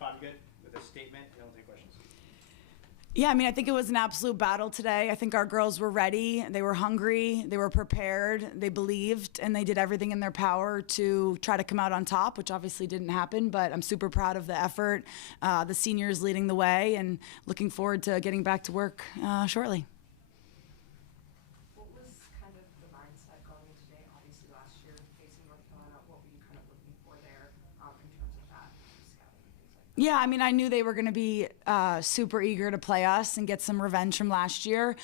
Bobby, good with a statement, and then we'll take questions. Yeah, I mean, I think it was an absolute battle today. I think our girls were ready. They were hungry. They were prepared. They believed, and they did everything in their power to try to come out on top, which obviously didn't happen. But I'm super proud of the effort. The seniors leading the way, and looking forward to getting back to work shortly. What was kind of the mindset going into today? Obviously, last year facing North Carolina, what were you kind of looking for there in terms of that scouting and things like that? Yeah, I mean, I knew they were going to be super eager to play us and get some revenge from last year.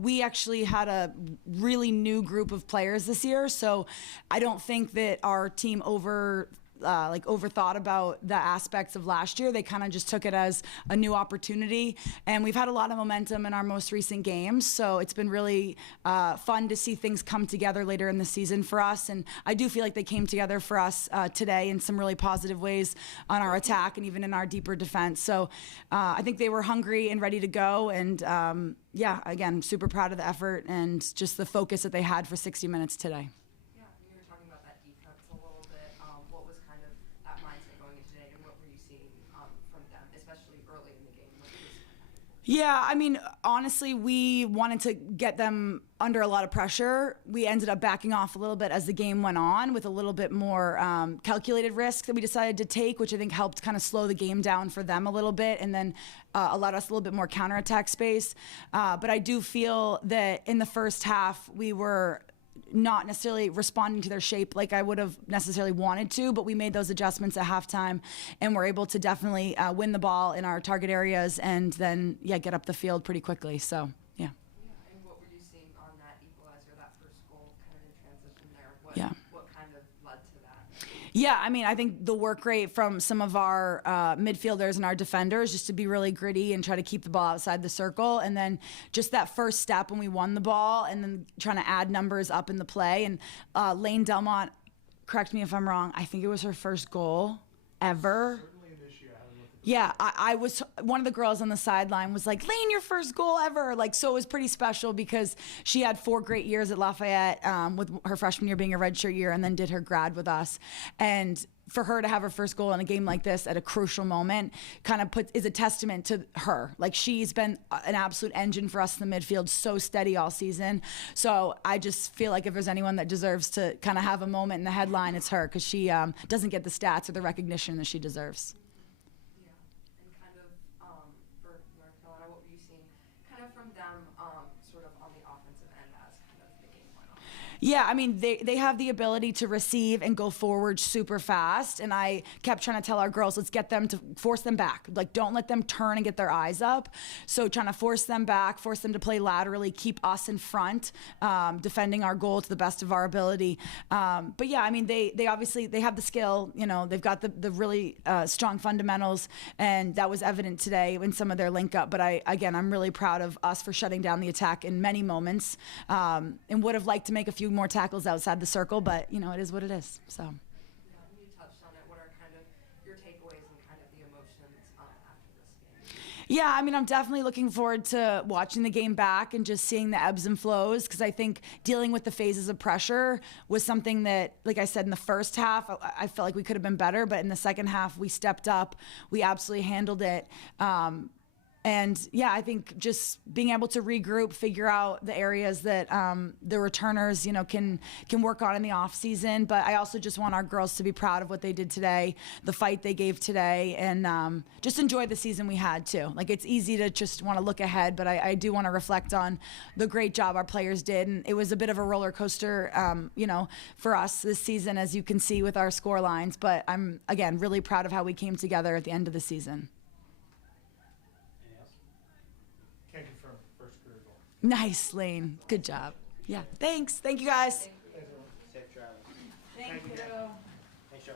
We actually had a really new group of players this year, so I don't think that our team overthought about the aspects of last year. They kind of just took it as a new opportunity, and we've had a lot of momentum in our most recent games, so it's been really fun to see things come together later in the season for us, and I do feel like they came together for us today in some really positive ways on our attack and even in our deeper defense. So I think they were hungry and ready to go, and yeah, again, super proud of the effort and just the focus that they had for 60 minutes today. Yeah, you were talking about that defense a little bit. What was kind of that mindset going into today, and what were you seeing from them, especially early in the game? Yeah, I mean, honestly, we wanted to get them under a lot of pressure. We ended up backing off a little bit as the game went on with a little bit more calculated risk that we decided to take, which I think helped kind of slow the game down for them a little bit and then allowed us a little bit more counterattack space. But I do feel that in the first half, we were not necessarily responding to their shape like I would have necessarily wanted to, but we made those adjustments at halftime and were able to definitely win the ball in our target areas and then, yeah, get up the field pretty quickly. So, yeah. Yeah, and what were you seeing on that equalizer, that first goal, kind of in transition there? What kind of led to that? Yeah, I mean, I think the work rate from some of our midfielders and our defenders just to be really gritty and try to keep the ball outside the circle. And then just that first step when we won the ball and then trying to add numbers up in the play. And Lane Delmont, correct me if I'm wrong, I think it was her first goal ever. Certainly this year, I haven't looked at Yeah, I was, one of the girls on the sideline was like, Lane, your first goal ever. Like, so it was pretty special because she had 4 great years at Lafayette with her freshman year being a redshirt year and then did her grad with us. And for her to have her first goal in a game like this at a crucial moment kind of is a testament to her. Like, she's been an absolute engine for us in the midfield, so steady all season. So I just feel like if there's anyone that deserves to kind of have a moment in the headline, it's her, because she doesn't get the stats or the recognition that she deserves. For North Carolina, what were you seeing kind of from them sort of on the offensive end as kind of the game went on? Yeah, I mean, they have the ability to receive and go forward super fast. And I kept trying to tell our girls, let's get them to force them back. Like, don't let them turn and get their eyes up. So trying to force them back, force them to play laterally, keep us in front, defending our goal to the best of our ability. But yeah, I mean, they obviously, they have the skill, you know, they've got the really strong fundamentals, and that was evident today in some of their link up. But I'm really proud of us for shutting down the attack in many moments, and would have liked to make a few more tackles outside the circle, but you know, it is what it is. So. Yeah, you touched on it. What are kind of your takeaways and kind of the emotions after this game? Yeah, I mean, I'm definitely looking forward to watching the game back and just seeing the ebbs and flows, because I think dealing with the phases of pressure was something that, like I said, in the first half, I felt like we could have been better, but in the second half, we stepped up. We absolutely handled it. And yeah, I think just being able to regroup, figure out the areas that the returners, you know, can work on in the off season. But I also just want our girls to be proud of what they did today, the fight they gave today, and just enjoy the season we had too. Like, it's easy to just want to look ahead, but I do want to reflect on the great job our players did. And it was a bit of a roller coaster, you know, for us this season, as you can see with our score lines. But I'm, again, really proud of how we came together at the end of the season. Can't confirm first career goal. Nice, Lane. Good job. Yeah, thanks. Thank you, guys. Thanks, everyone. Safe travels. Thank you. Thanks, Joe. Thanks.